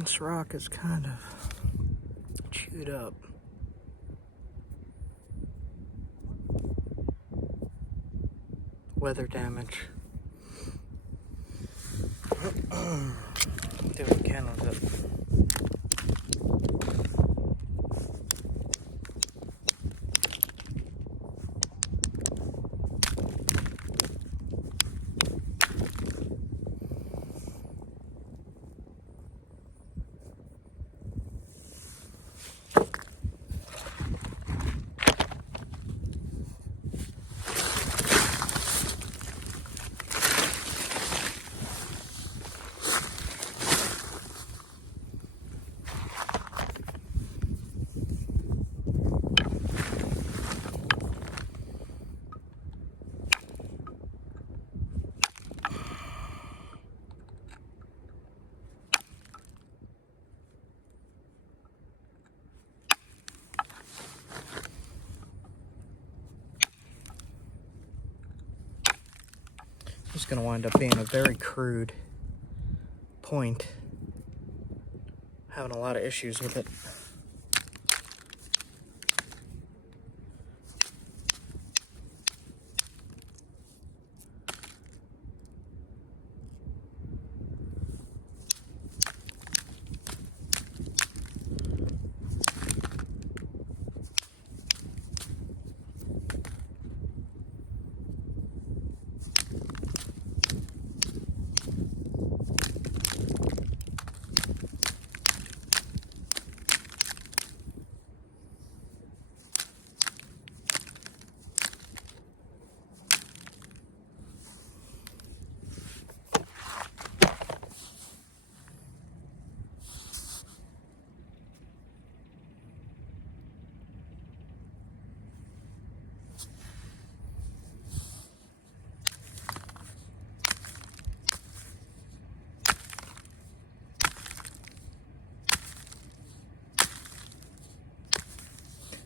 This rock is kind of chewed up. Weather damage. Do what we can with it. It's going to wind up being a very crude point. Having a lot of issues with it.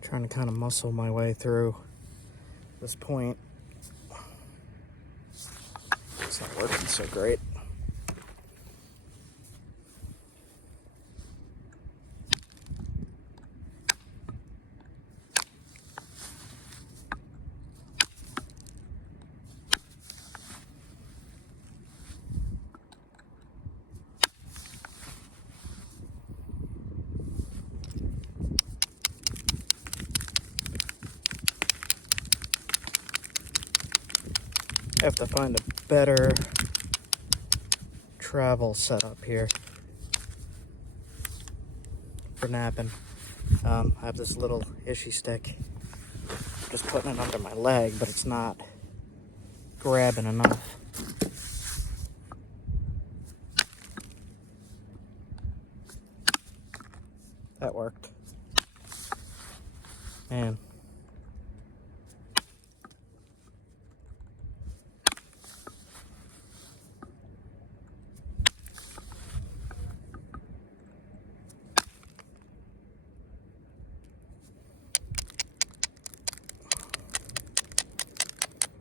Trying to kind of muscle my way through this point. It's not working so great. I have to find a better travel setup here for napping. I have this little ishy stick. I'm just putting it under my leg, but it's not grabbing enough. That worked. Man.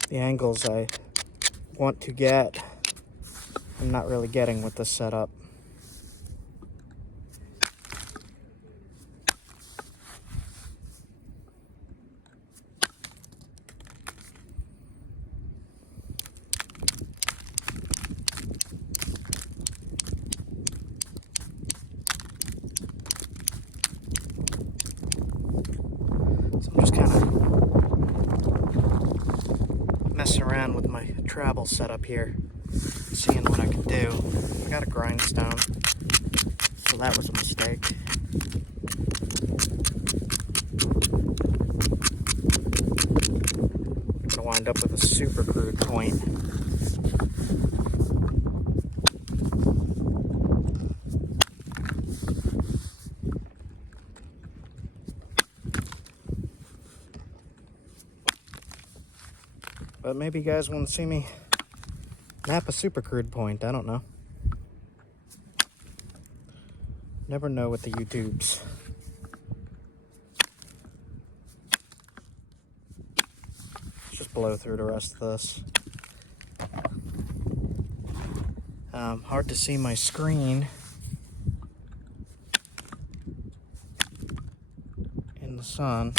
The angles I want to get, I'm not really getting with this setup. So I'm just kind of messing around with my travel setup here, seeing what I can do. I got a grindstone, so that was a mistake. I'm gonna wind up with a super crude point. But maybe you guys want to see me nap a super crude point. I don't know. Never know with the YouTubes. Let's just blow through the rest of this. Hard to see my screen in the sun.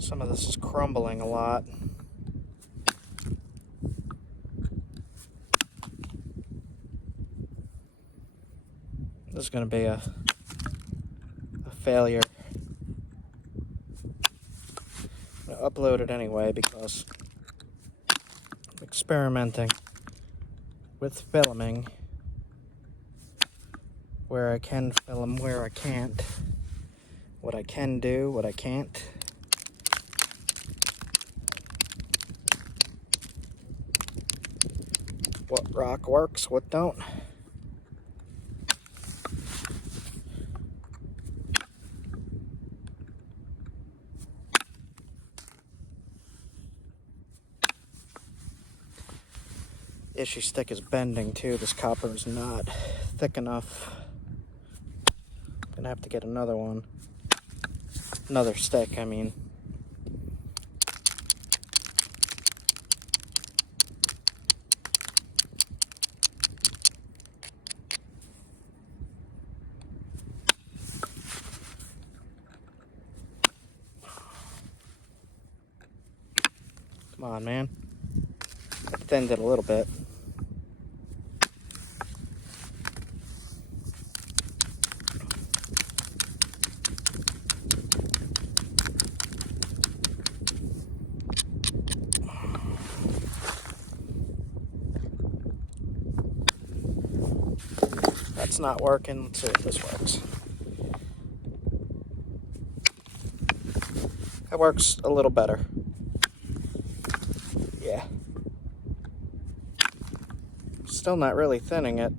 Some of this is crumbling a lot. This is going to be a failure. I'm going to upload it anyway because I'm experimenting with filming where I can film, where I can't. What I can do, what I can't. What rock works, what don't. Ishy stick is bending too. This copper is not thick enough. Gonna have to get another one. Another stick, I mean. Come on, man. I thinned it a little bit. That's not working. Let's see if this works. That works a little better. Yeah. Still not really thinning it.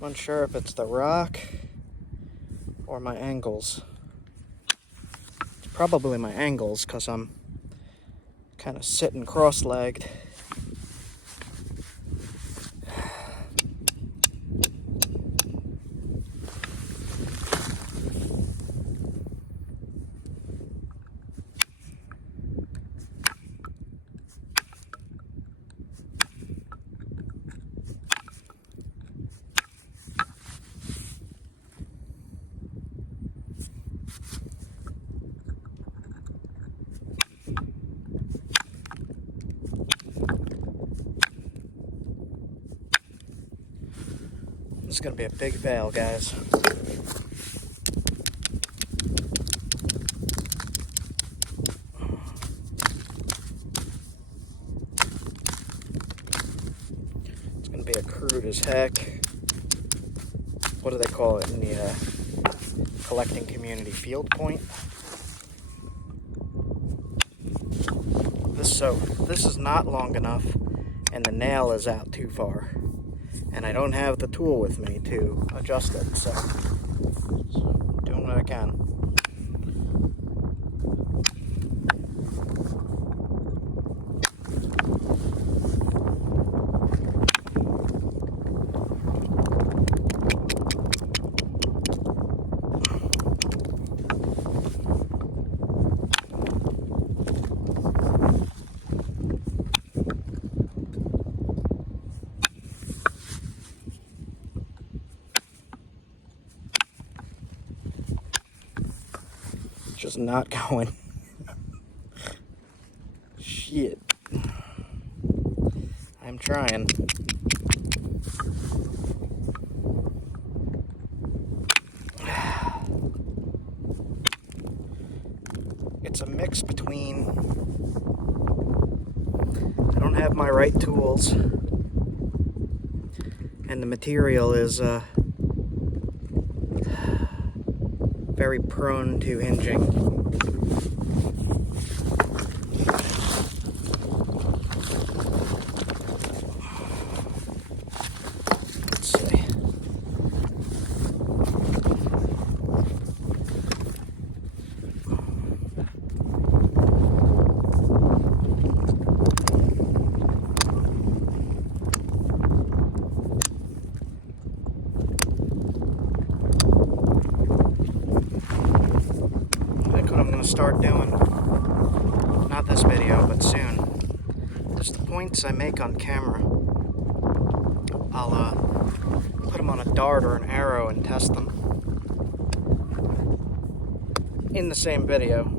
I'm unsure if it's the rock or my angles. It's probably my angles because I'm kind of sitting cross-legged. This is going to be a big fail, guys. It's going to be a crude as heck. What do they call it in the collecting community? Field point? This is not long enough, and the nail is out too far. And I don't have the tool with me to adjust it, so doing what I can. Just not going. Shit. I'm trying. It's a mix between I don't have my right tools and the material is very prone to hinging. Let's see. Start doing. not this video, but soon. Just the points I make on camera. I'll put them on a dart or an arrow and test them in the same video.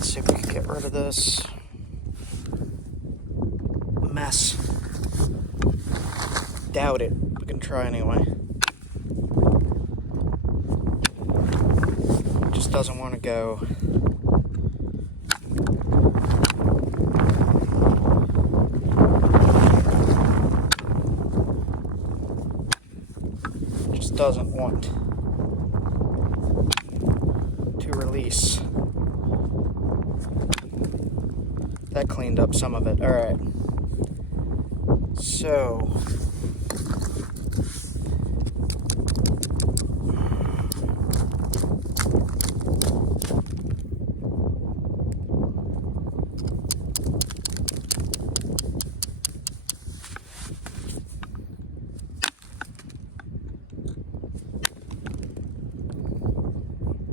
See if we can get rid of this mess. Doubt it. We can try anyway. Just doesn't want to go. Just doesn't want to release. That cleaned up some of it. Alright. So.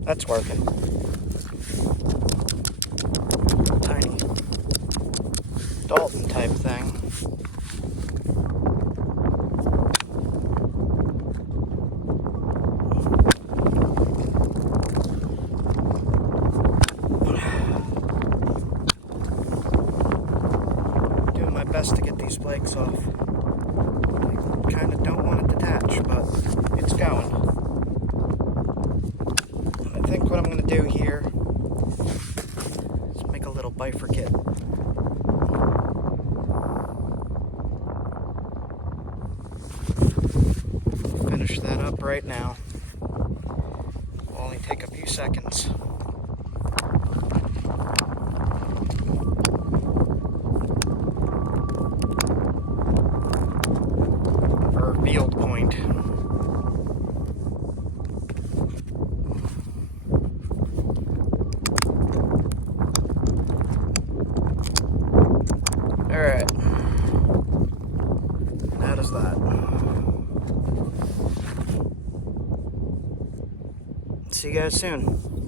That's working. Tiny Dalton type thing. Doing my best to get these flakes off. I kind of don't want it to detach, but it's going. And I think what I'm going to do here is make a little bifurcate. Finish that up right now. Will only take a few seconds. For a field point. Alright. That is that. See you guys soon.